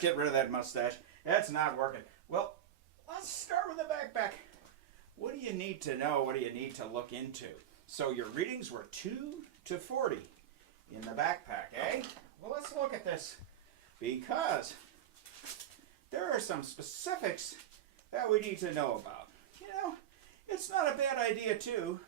Just get rid of that mustache. That's not working. Well, let's start with the backpack. What do you need to know? What do you need to look into? So your readings were 2 to 40 in the backpack, eh? Well, let's look at this because there are some specifics that we need to know about. You know, it's not a bad idea, too,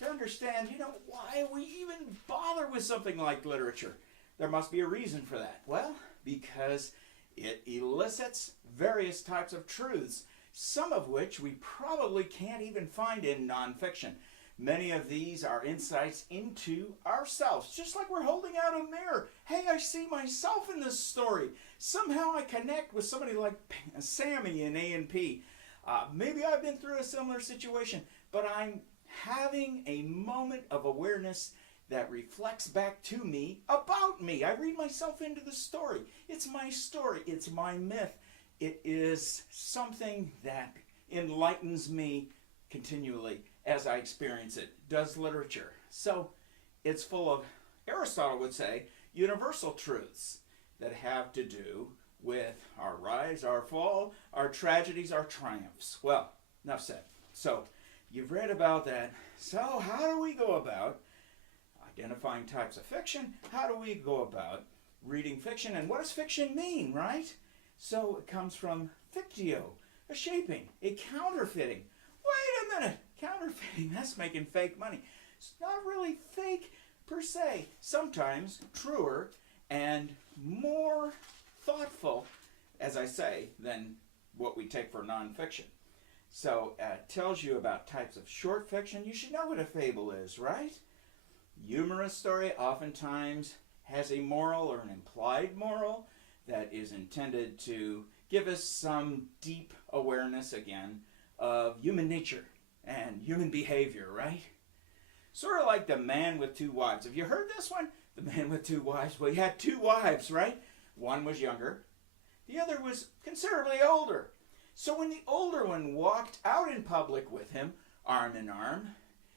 to understand, why we even bother with something like literature. There must be a reason for that. Well, because it elicits various types of truths, some of which we probably can't even find in nonfiction. Many of these are insights into ourselves, just like we're holding out a mirror. Hey, I see myself in this story. Somehow I connect with somebody like Sammy in A&P. Maybe I've been through a similar situation, but I'm having a moment of awareness that reflects back to me about me. I read myself into the story. It's my story. It's my myth. It is something that enlightens me continually as I experience it. Does literature. So it's full of, Aristotle would say, universal truths that have to do with our rise, our fall, our tragedies, our triumphs. Well, enough said. So you've read about that. So how do we go about identifying types of fiction? How do we go about reading fiction? And what does fiction mean, right? So it comes from fictio, a shaping, a counterfeiting. Wait a minute, counterfeiting, that's making fake money. It's not really fake per se. Sometimes truer and more thoughtful, as I say, than what we take for nonfiction. So it tells you about types of short fiction. You should know what a fable is, right? Humorous story oftentimes has a moral or an implied moral that is intended to give us some deep awareness, again, of human nature and human behavior, right? Sort of like the man with two wives. Have you heard this one? The man with two wives. Well, he had two wives, right? One was younger. The other was considerably older. So when the older one walked out in public with him, arm in arm,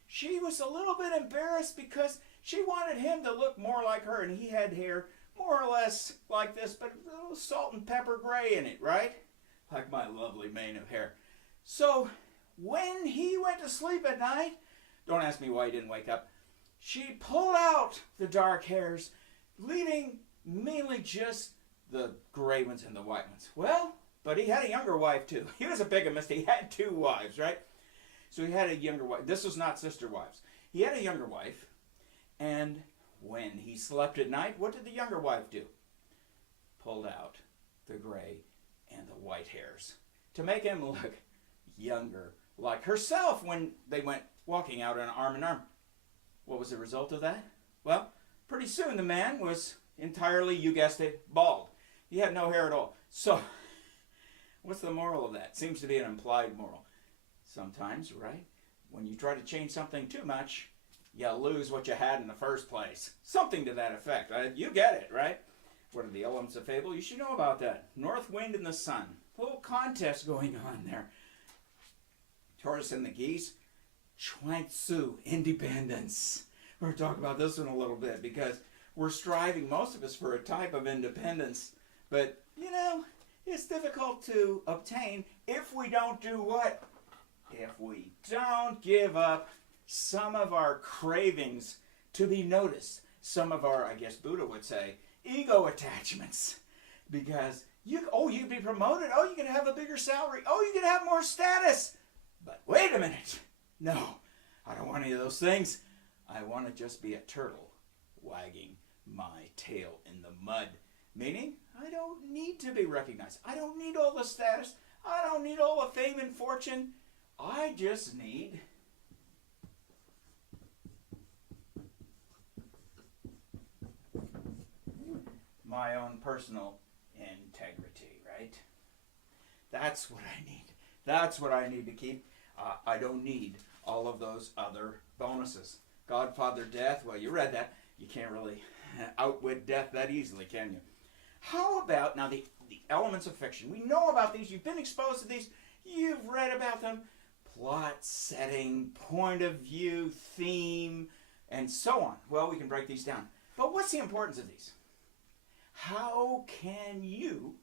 she was a little bit embarrassed because she wanted him to look more like her, and he had hair more or less like this, but a little salt and pepper gray in it, right? Like my lovely mane of hair. So when he went to sleep at night, don't ask me why he didn't wake up, she pulled out the dark hairs, leaving mainly just the gray ones and the white ones. Well, but he had a younger wife too. He was a bigamist. He had two wives, right? So he had a younger wife. This was not sister wives. He had a younger wife, and when he slept at night, what did the younger wife do? Pulled out the gray and the white hairs to make him look younger, like herself when they went walking out on arm in arm. What was the result of that? Well, pretty soon the man was entirely, you guessed it, bald. He had no hair at all. So, what's the moral of that? Seems to be an implied moral. Sometimes, right? When you try to change something too much, you lose what you had in the first place. Something to that effect. You get it, right? What are the elements of fable? You should know about that. North wind and the sun. A little contest going on there. Tortoise and the geese. Chuang Tzu, independence. We're going to talk about this one a little bit because we're striving, most of us, for a type of independence. But, it's difficult to obtain if we don't do what? If we don't give up some of our cravings to be noticed. Some of our, I guess Buddha would say, ego attachments. Because you'd be promoted. Oh, you could have a bigger salary. Oh, you could have more status. But wait a minute. No, I don't want any of those things. I want to just be a turtle wagging my tail in the mud. Meaning, I don't need to be recognized. I don't need all the status. I don't need all the fame and fortune. I just need my own personal integrity, right? That's what I need. That's what I need to keep. I don't need all of those other bonuses. Godfather death, well, you read that. You can't really outwit death that easily, can you? How about, now the elements of fiction. We know about these. You've been exposed to these. You've read about them. Plot, setting, point of view, theme, and so on. Well, we can break these down. But what's the importance of these? How can you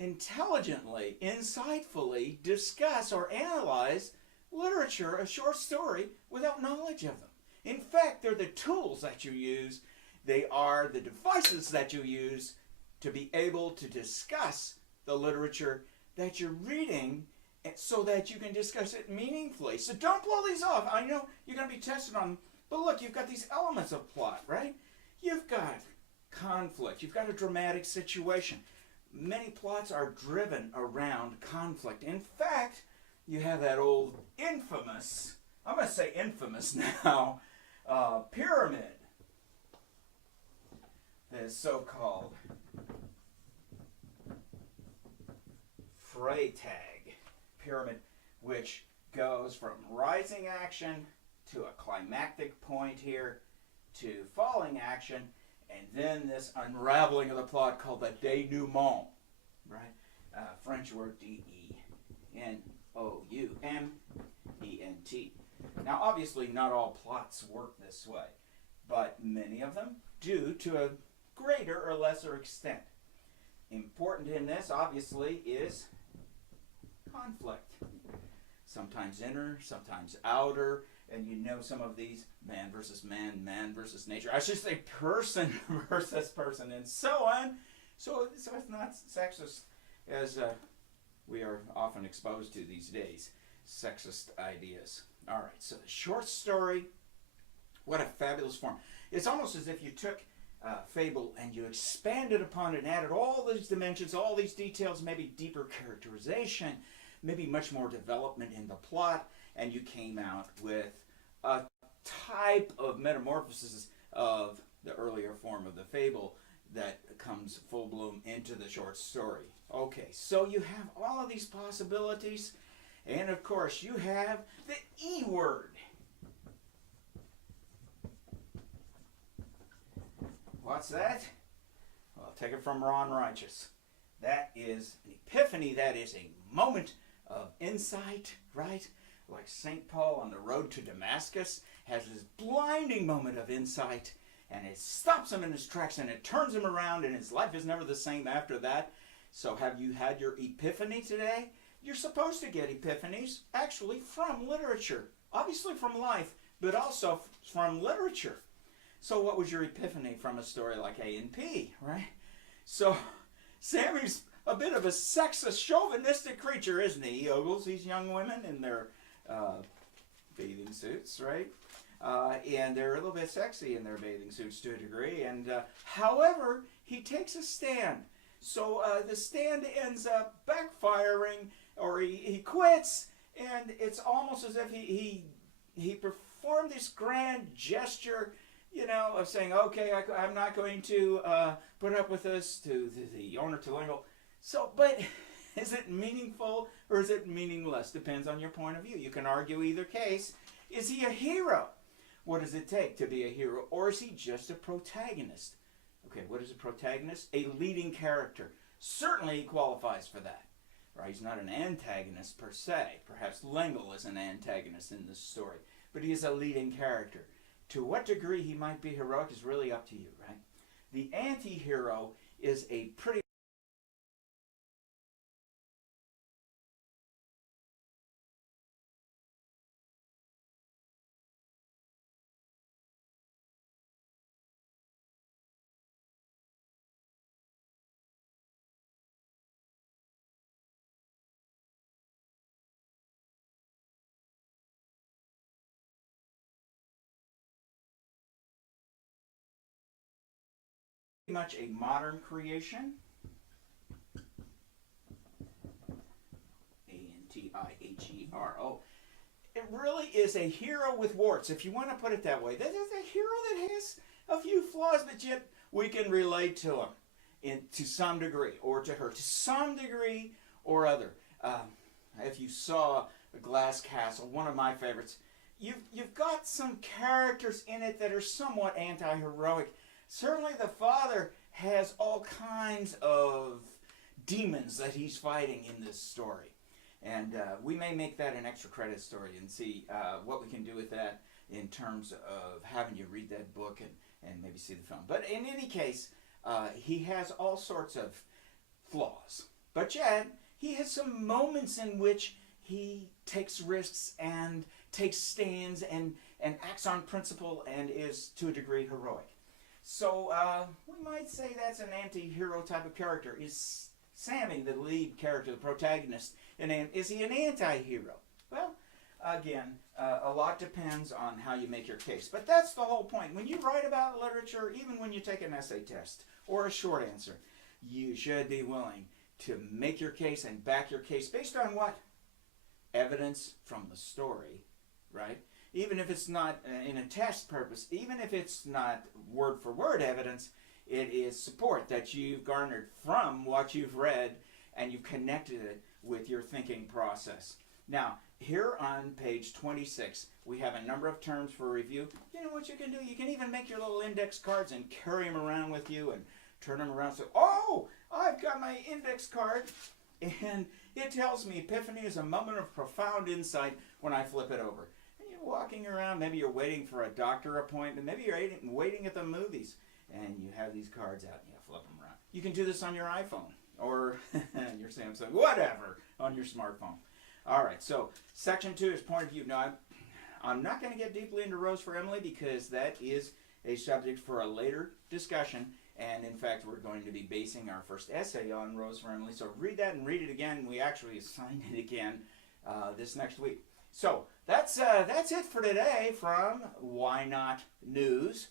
intelligently, insightfully discuss or analyze literature, a short story, without knowledge of them. In fact, they're the tools that you use. They are the devices that you use to be able to discuss the literature that you're reading so that you can discuss it meaningfully. So don't blow these off. I know you're going to be tested on them, but look, you've got these elements of plot, right? You've got conflict. You've got a dramatic situation. Many plots are driven around conflict. In fact, you have that old infamous, I'm going to say infamous now, pyramid. The so-called Freytag pyramid, which goes from rising action to a climactic point here to falling action, and then this unraveling of the plot called the denouement, right? French word D-E-N-O-U-M-E-N-T. Now, obviously, not all plots work this way, but many of them do to a greater or lesser extent. Important in this, obviously, is conflict. Sometimes inner, sometimes outer, and you know some of these, man versus man, man versus nature. I should say person versus person, and so on. So it's not sexist as we are often exposed to these days, sexist ideas. All right, so the short story, what a fabulous form. It's almost as if you took fable and you expanded upon it and added all these dimensions, all these details, maybe deeper characterization, maybe much more development in the plot, and you came out with a type of metamorphosis of the earlier form of the fable that comes full bloom into the short story. Okay, so you have all of these possibilities, and of course you have the E word. What's that? Well, take it from Ron Righteous. That is an epiphany. That is a moment of insight, right? Like St. Paul on the road to Damascus has this blinding moment of insight, and it stops him in his tracks, and it turns him around, and his life is never the same after that. So have you had your epiphany today? You're supposed to get epiphanies actually from literature. Obviously from life, but also from literature. So what was your epiphany from a story like A&P, right? So Sammy's a bit of a sexist, chauvinistic creature, isn't he? He ogles these young women in their bathing suits, right? And they're a little bit sexy in their bathing suits to a degree. And however, he takes a stand. So the stand ends up backfiring, or he quits, and it's almost as if he performed this grand gesture, you know, of saying, okay, I'm not going to put up with this, to the owner to Lingle. So, but is it meaningful or is it meaningless? Depends on your point of view. You can argue either case. Is he a hero? What does it take to be a hero? Or is he just a protagonist? Okay, what is a protagonist? A leading character. Certainly he qualifies for that. Right? He's not an antagonist per se. Perhaps Lingle is an antagonist in this story. But he is a leading character. To what degree he might be heroic is really up to you, right? The anti-hero is a pretty much a modern creation. A-N-T-I-H-E-R-O. It really is a hero with warts, if you want to put it that way. That is a hero that has a few flaws, but yet we can relate to him to some degree, or to her to some degree or other. If you saw A Glass Castle, one of my favorites, you've got some characters in it that are somewhat anti-heroic. Certainly the father has all kinds of demons that he's fighting in this story. And we may make that an extra credit story and see what we can do with that in terms of having you read that book and maybe see the film. But in any case, he has all sorts of flaws. But yet, he has some moments in which he takes risks and takes stands and acts on principle and is, to a degree, heroic. So we might say that's an anti-hero type of character. Is Sammy, the lead character, the protagonist, is he an anti-hero? Well, again, a lot depends on how you make your case. But that's the whole point. When you write about literature, even when you take an essay test or a short answer, you should be willing to make your case and back your case based on what? Evidence from the story, right? Even if it's not in a test purpose, even if it's not word for word evidence, it is support that you've garnered from what you've read and you've connected it with your thinking process. Now, here on page 26, we have a number of terms for review. You know what you can do? You can even make your little index cards and carry them around with you and turn them around. So, oh, I've got my index card, and it tells me Epiphany is a moment of profound insight when I flip it over. And you're walking around, maybe you're waiting for a doctor appointment, maybe you're waiting at the movies, and you have these cards out and you flip them around. You can do this on your iPhone or your Samsung, whatever, on your smartphone. All right, so section 2 is point of view. Now, I'm not going to get deeply into Rose for Emily because that is a subject for a later discussion. And in fact, we're going to be basing our first essay on Rose for Emily. So read that and read it again. We actually assigned it again this next week. So that's it for today from Why Not News.